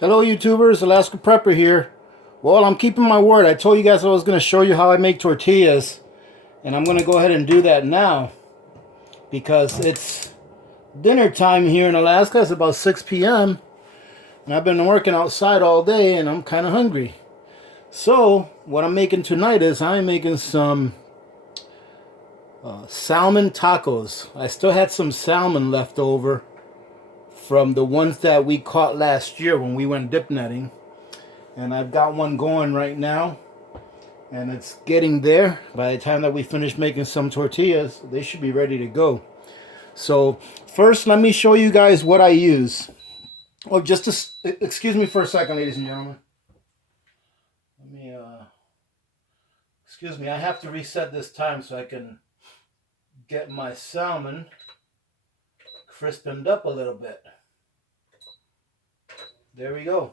Hello YouTubers, Alaska Prepper here. Well, I'm keeping my word. I told you guys I was going to show you how I make tortillas. And I'm going to go ahead and do that now. Because it's dinner time here in Alaska. It's about 6 p.m. And I've been working outside all day and I'm kind of hungry. So, what I'm making tonight is I'm making some salmon tacos. I still had some salmon left over from the ones that we caught last year when we went dip netting. And I've got one going right now. And it's getting there. By the time that we finish making some tortillas, they should be ready to go. So first, let me show you guys what I use. Oh, just to, excuse me for a second, ladies and gentlemen. Let me, excuse me, I have to reset this time so I can get my salmon crispened up a little bit. There we go.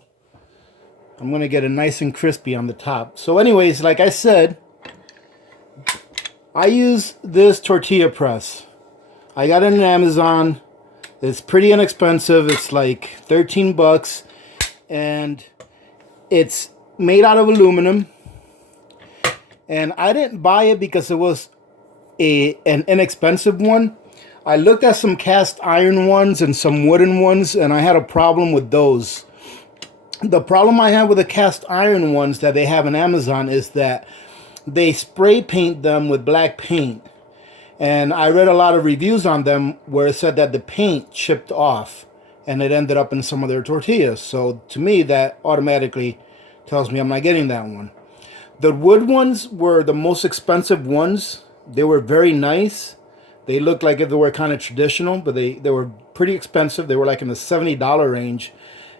I'm going to get it nice and crispy on the top. So anyways, like I said, I use this tortilla press. I got it on Amazon. It's pretty inexpensive. It's like 13 bucks. And it's made out of aluminum. And I didn't buy it because it was an inexpensive one. I looked at some cast iron ones and some wooden ones, and I had a problem with those. The problem I have with the cast iron ones that they have on Amazon is that they spray paint them with black paint. And I read a lot of reviews on them where it said that the paint chipped off and it ended up in some of their tortillas. So to me, that automatically tells me I'm not getting that one. The wood ones were the most expensive ones. They were very nice. They looked like if they were kind of traditional, but they were pretty expensive. They were like in the $70 range.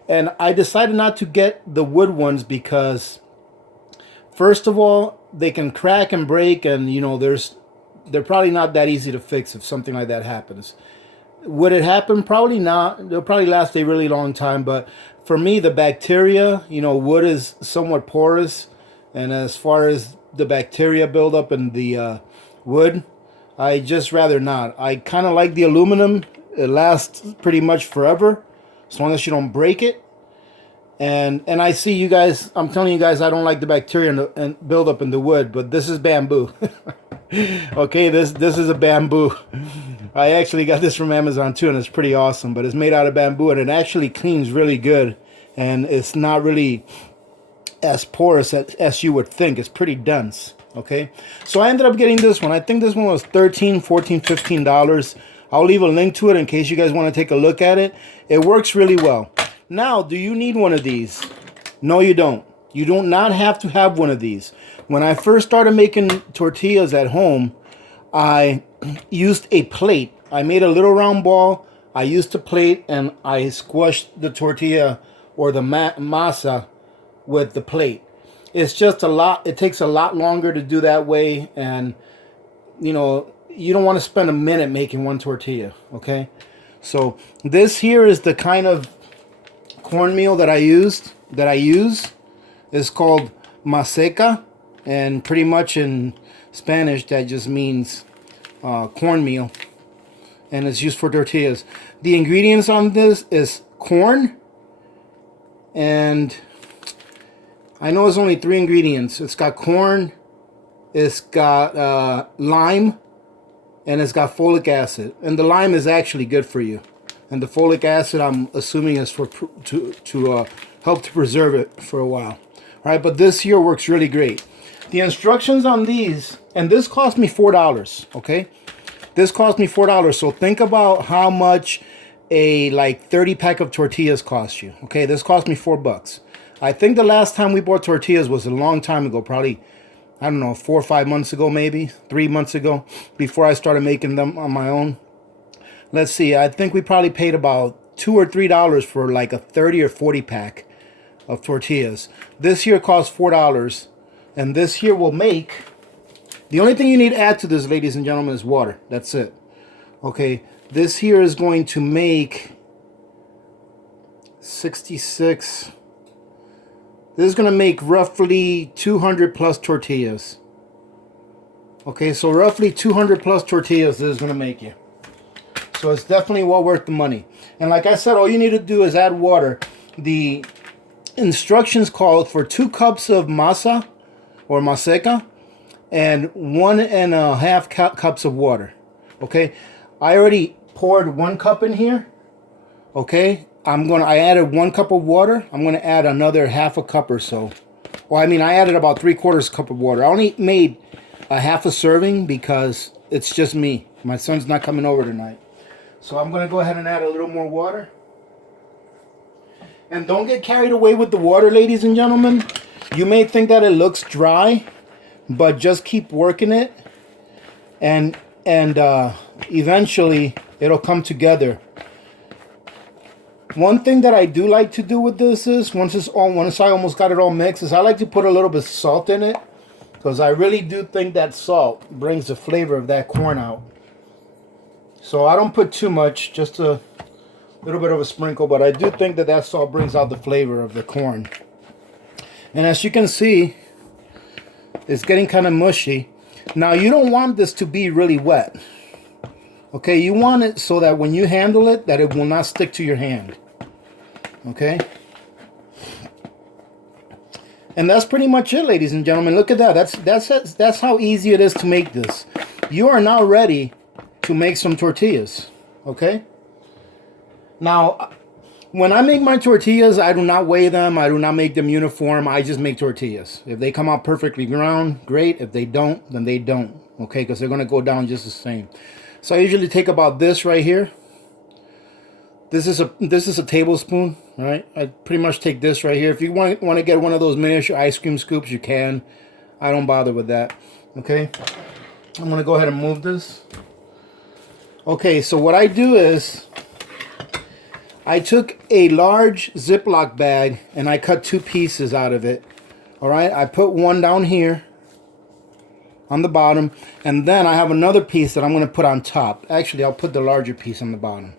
And I decided not to get the wood ones because, first of all, they can crack and break, and you know they're probably not that easy to fix if something like that happens. Would it happen? Probably not. They'll probably last a really long time. But for me, the bacteria, wood is somewhat porous, and as far as the bacteria buildup in the wood, I just rather not. I kind of like the aluminum. It lasts pretty much forever, as long as you don't break it. And I see you guys, I'm telling you guys, I don't like the bacteria and build up in the wood, but this is bamboo. Okay, this is a bamboo. I actually got this from Amazon too, and it's pretty awesome, but it's made out of bamboo, and it actually cleans really good, and it's not really as porous as you would think. It's pretty dense. Okay, so I ended up getting this one. I think this one was $13, $14, $15. I'll leave a link to it in case you guys want to take a look at it. It works really well. Now, do you need one of these? No, you don't. You do not have to have one of these. When I first started making tortillas at home, I used a plate. I made a little round ball. I used a plate, and I squashed the tortilla or the masa with the plate. It's just a lot. It takes a lot longer to do that way, and you don't want to spend a minute making one tortilla. Okay, so this here is the kind of cornmeal that I use. It's called maseca, and pretty much in Spanish that just means cornmeal, and it's used for tortillas. The ingredients on this is corn, and I know it's only 3 ingredients. It's got corn, it's got lime, and it's got folic acid. And the lime is actually good for you. And the folic acid, I'm assuming, is for to help to preserve it for a while. All right, but this here works really great. The instructions on these, and this cost me $4, okay? This cost me $4, so think about how much a like 30 pack of tortillas cost you, okay? This cost me $4. I think the last time we bought tortillas was a long time ago, probably, I don't know, 4 or 5 months ago, maybe 3 months ago, before I started making them on my own. Let's see, I think we probably paid about $2 or $3 for like a 30 or 40 pack of tortillas. This here costs $4, and this here will make, the only thing you need to add to this, ladies and gentlemen, is water. That's it. Okay, this here is going to make 66. This is going to make roughly 200 plus tortillas. Okay, so roughly 200 plus tortillas this is going to make you. So it's definitely well worth the money. And like I said, all you need to do is add water. The instructions called for 2 cups of masa or maseca and 1.5 cups of water. Okay, I already poured 1 cup in here. Okay, I added 1 cup of water. I'm gonna add another 1/2 cup or so. Well, I mean, I added about 3/4 cup of water. I only made a 1/2 serving because it's just me. My son's not coming over tonight. So I'm gonna go ahead and add a little more water. And don't get carried away with the water, ladies and gentlemen. You may think that it looks dry, but just keep working it, and eventually it'll come together. One thing that I do like to do with this is once I almost got it all mixed, is I like to put a little bit of salt in it, because I really do think that salt brings the flavor of that corn out. So I don't put too much, just a little bit of a sprinkle, but I do think that salt brings out the flavor of the corn. And as you can see, it's getting kind of mushy. Now you don't want this to be really wet. Okay, you want it so that when you handle it, that it will not stick to your hand. Okay? And that's pretty much it, ladies and gentlemen. Look at that. That's how easy it is to make this. You are now ready to make some tortillas. Okay? Now, when I make my tortillas, I do not weigh them. I do not make them uniform. I just make tortillas. If they come out perfectly ground, great. If they don't, then they don't. Okay? Because they're going to go down just the same. So I usually take about this right here. This is a tablespoon, right? I pretty much take this right here. If you want to get one of those miniature ice cream scoops, you can. I don't bother with that. Okay? I'm going to go ahead and move this. Okay, so what I do is I took a large Ziploc bag and I cut 2 pieces out of it. All right? I put one down here on the bottom, and then I have another piece that I'm going to put on top. Actually, I'll put the larger piece on the bottom.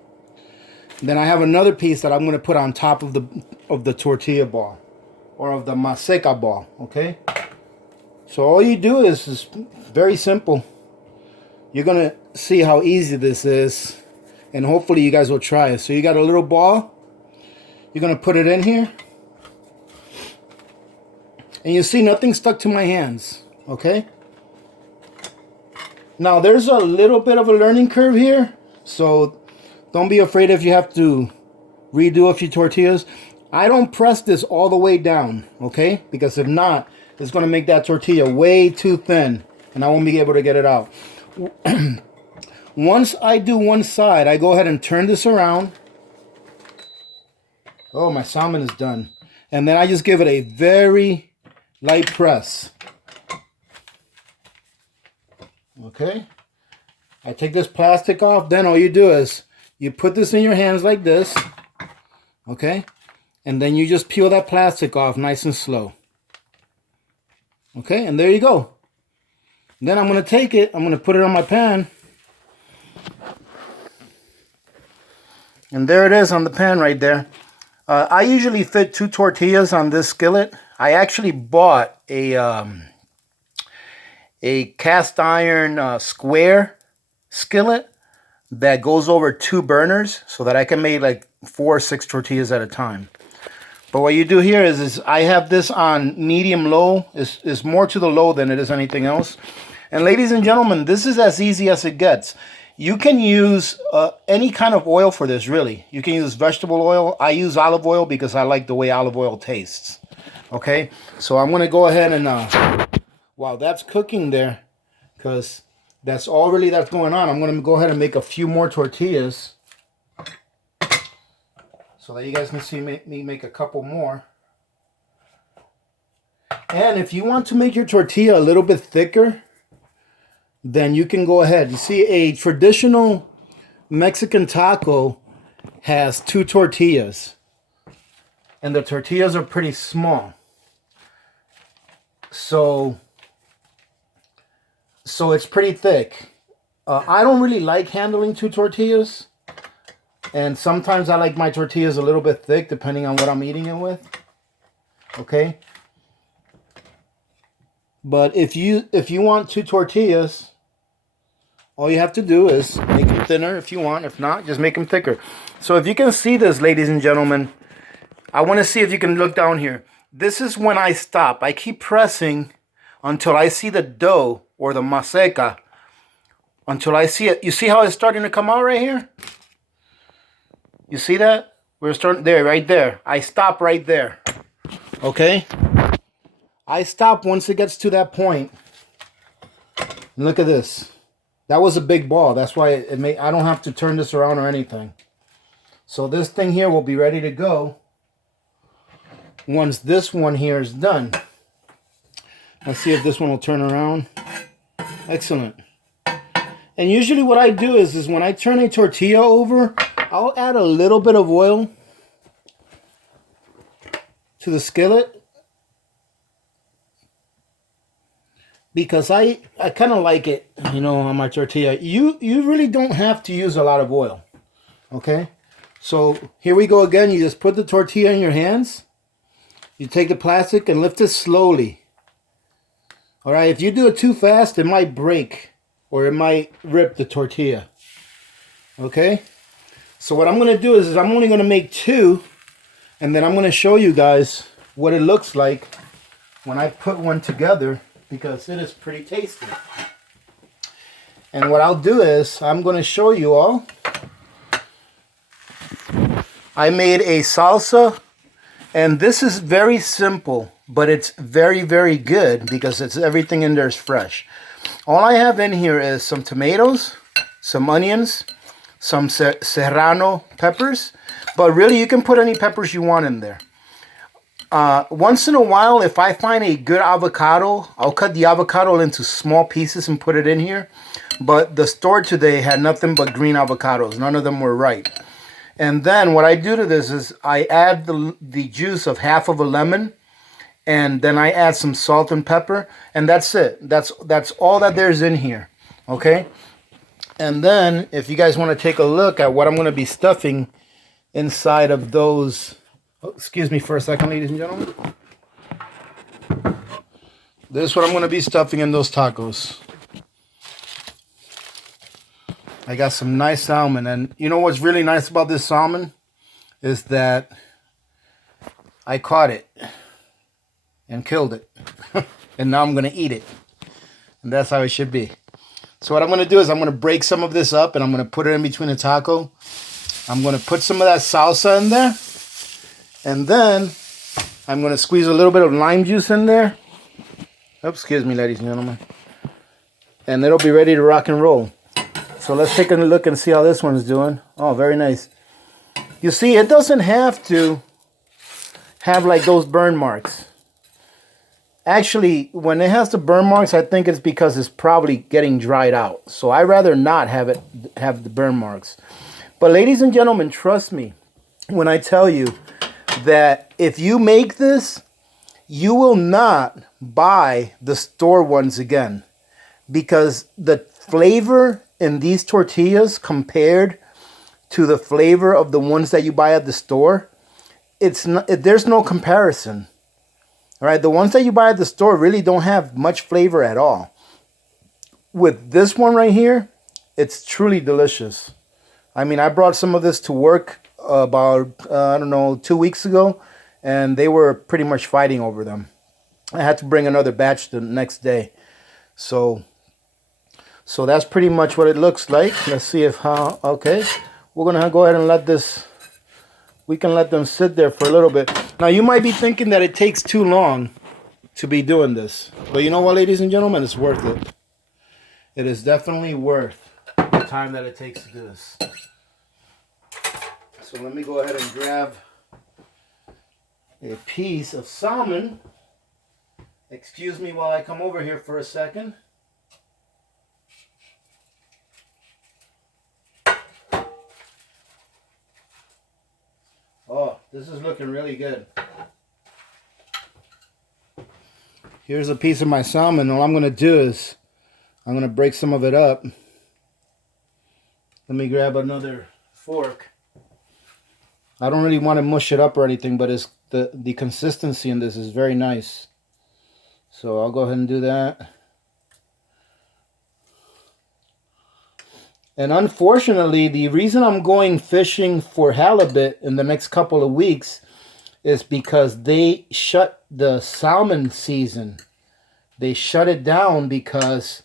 Then I have another piece that I'm going to put on top of the tortilla ball, or of the maseca ball. Okay, so all you do is very simple. You're going to see how easy this is, and hopefully you guys will try it. So you got a little ball, you're going to put it in here, and you see nothing stuck to my hands. Okay, now there's a little bit of a learning curve here, so don't be afraid if you have to redo a few tortillas. I don't press this all the way down, okay? Because if not, it's going to make that tortilla way too thin, and I won't be able to get it out. Once I do one side, I go ahead and turn this around. Oh, my salmon is done. And then I just give it a very light press. Okay, I take this plastic off. Then all you do is you put this in your hands like this. Okay, and then you just peel that plastic off nice and slow. Okay, and there you go. Then I'm going to take it, I'm going to put it on my pan. And there it is on the pan right there. I usually fit 2 tortillas on this skillet. I actually bought a cast iron square skillet that goes over 2 burners so that I can make like 4 or 6 tortillas at a time. But what you do here is I have this on medium low. It's more to the low than it is anything else. And ladies and gentlemen, this is as easy as it gets. You can use any kind of oil for this, really. You can use vegetable oil. I use olive oil because I like the way olive oil tastes. Okay, so I'm going to go ahead and while that's cooking there, because that's all really that's going on, I'm going to go ahead and make a few more tortillas so that you guys can see me make a couple more. And if you want to make your tortilla a little bit thicker, then you can go ahead. You see, a traditional Mexican taco has 2 tortillas, and the tortillas are pretty small. So it's pretty thick. I don't really like handling 2 tortillas, and sometimes I like my tortillas a little bit thick depending on what I'm eating it with. Okay, but if you want 2 tortillas, all you have to do is make them thinner if you want. If not, just make them thicker. So if you can see this, ladies and gentlemen, I want to see if you can look down here. This is when I stop. I keep pressing until I see the dough or the maseca. Until I see it. You see how it's starting to come out right here? You see that? We're starting there, right there. I stop right there. Okay? I stop once it gets to that point. And look at this. That was a big ball. That's why I don't have to turn this around or anything. So this thing here will be ready to go once this one here is done. Let's see if this one will turn around. Excellent. And usually what I do is when I turn a tortilla over, I'll add a little bit of oil to the skillet. Because I kind of like it, you know, on my tortilla. You really don't have to use a lot of oil. Okay? So here we go again. You just put the tortilla in your hands. You take the plastic and lift it slowly. Alright, if you do it too fast, it might break. Or it might rip the tortilla. Okay? So what I'm going to do is I'm only going to make 2. And then I'm going to show you guys what it looks like when I put one together. Because it is pretty tasty. And what I'll do is I'm going to show you all. I made a salsa. And this is very simple. But it's very, very good. Because everything in there is fresh. All I have in here is some tomatoes, some onions, some serrano peppers. But really, you can put any peppers you want in there. Once in a while, if I find a good avocado, I'll cut the avocado into small pieces and put it in here. But the store today had nothing but green avocados. None of them were ripe. And then what I do to this is I add the juice of half of a lemon. And then I add some salt and pepper. And that's it. That's all that there's in here. Okay? And then, if you guys want to take a look at what I'm going to be stuffing inside of those... Oh, excuse me for a second, ladies and gentlemen. This is what I'm going to be stuffing in those tacos. I got some nice salmon. And you know what's really nice about this salmon? Is that I caught it. And killed it. And now I'm going to eat it. And that's how it should be. So what I'm going to do is I'm going to break some of this up. And I'm going to put it in between the taco. I'm going to put some of that salsa in there. And then I'm going to squeeze a little bit of lime juice in there. Oops, excuse me, ladies and gentlemen. And it'll be ready to rock and roll. So let's take a look and see how this one's doing. Oh, very nice. You see, it doesn't have to have like those burn marks. Actually, when it has the burn marks, I think it's because it's probably getting dried out. So I'd rather not have it have the burn marks. But ladies and gentlemen, trust me when I tell you that if you make this, you will not buy the store ones again. Because the flavor in these tortillas compared to the flavor of the ones that you buy at the store, there's no comparison. All right, the ones that you buy at the store really don't have much flavor at all. With this one right here, it's truly delicious. I mean, I brought some of this to work about, I don't know, 2 weeks ago, and they were pretty much fighting over them. I had to bring another batch the next day. So that's pretty much what it looks like. Let's see okay. We're going to go ahead and let this, we can let them sit there for a little bit. Now, you might be thinking that it takes too long to be doing this. But you know what, ladies and gentlemen? It's worth it. It is definitely worth the time that it takes to do this. So let me go ahead and grab a piece of salmon. Excuse me while I come over here for a second. Oh, this is looking really good. Here's a piece of my salmon. All I'm going to do is I'm going to break some of it up. Let me grab another fork. I don't really want to mush it up or anything, but it's the consistency in this is very nice. So I'll go ahead and do that. And unfortunately, the reason I'm going fishing for halibut in the next couple of weeks is because they shut the salmon season. They shut it down because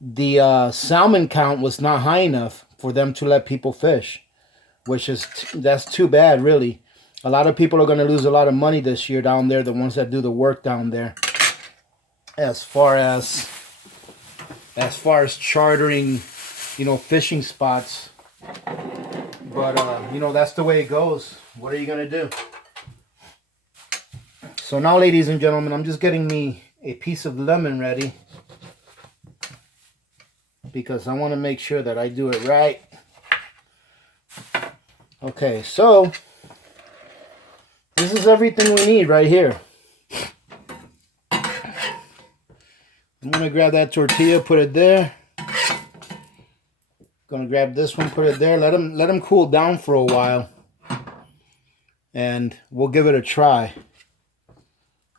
the salmon count was not high enough for them to let people fish, that's too bad, really. A lot of people are going to lose a lot of money this year down there, the ones that do the work down there, as far as chartering, fishing spots. But that's the way it goes. What are you going to do? So now, ladies and gentlemen, I'm just getting me a piece of lemon ready, because I want to make sure that I do it right. Okay, so this is everything we need right here. I'm going to grab that tortilla, put it there. Going to grab this one, put it there. Let them cool down for a while. And we'll give it a try.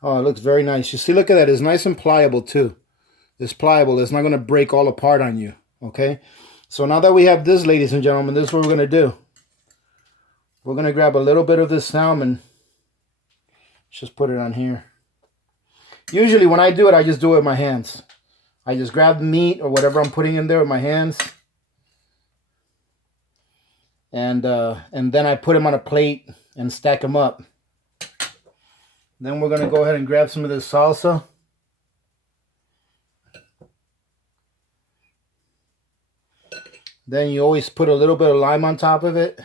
Oh, it looks very nice. You see, look at that. It's nice and pliable too. It's pliable. It's not going to break all apart on you. Okay? So now that we have this, ladies and gentlemen, this is what we're going to do. We're going to grab a little bit of this salmon. Just put it on here. Usually when I do it, I just do it with my hands. I just grab the meat or whatever I'm putting in there with my hands. And then I put them on a plate and stack them up. Then we're going to go ahead and grab some of this salsa. Then you always put a little bit of lime on top of it.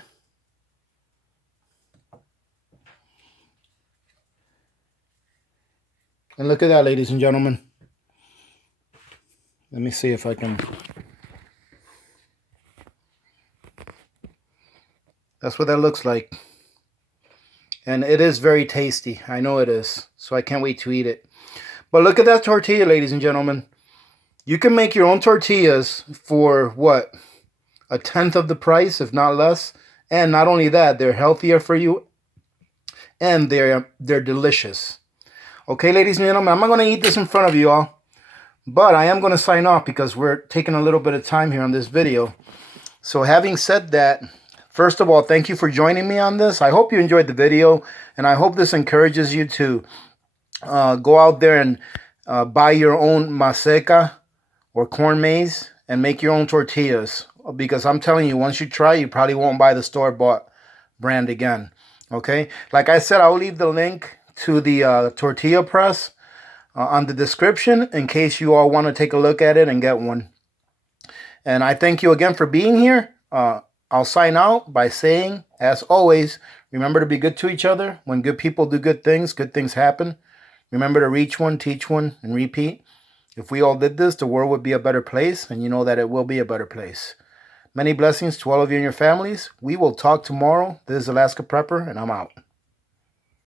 And look at that, ladies and gentlemen. Let me see if I can. That's what that looks like. And it is very tasty. I know it is. So I can't wait to eat it. But look at that tortilla, ladies and gentlemen. You can make your own tortillas for what? 1/10 of the price, if not less. And not only that, they're healthier for you. And they're delicious. Okay, ladies and gentlemen, I'm not going to eat this in front of you all. But I am going to sign off because we're taking a little bit of time here on this video. So having said that, first of all, thank you for joining me on this. I hope you enjoyed the video. And I hope this encourages you to go out there and buy your own maseca or corn maze and make your own tortillas. Because I'm telling you, once you try, you probably won't buy the store-bought brand again. Okay? Like I said, I'll leave the link to the tortilla press on the description in case you all want to take a look at it and get one. And I thank you again for being here. I'll sign out by saying, as always, remember to be good to each other. When good people do good things happen. Remember to reach one, teach one, and repeat. If we all did this, the world would be a better place, and you know that it will be a better place. Many blessings to all of you and your families. We will talk tomorrow. This is Alaska Prepper, and I'm out.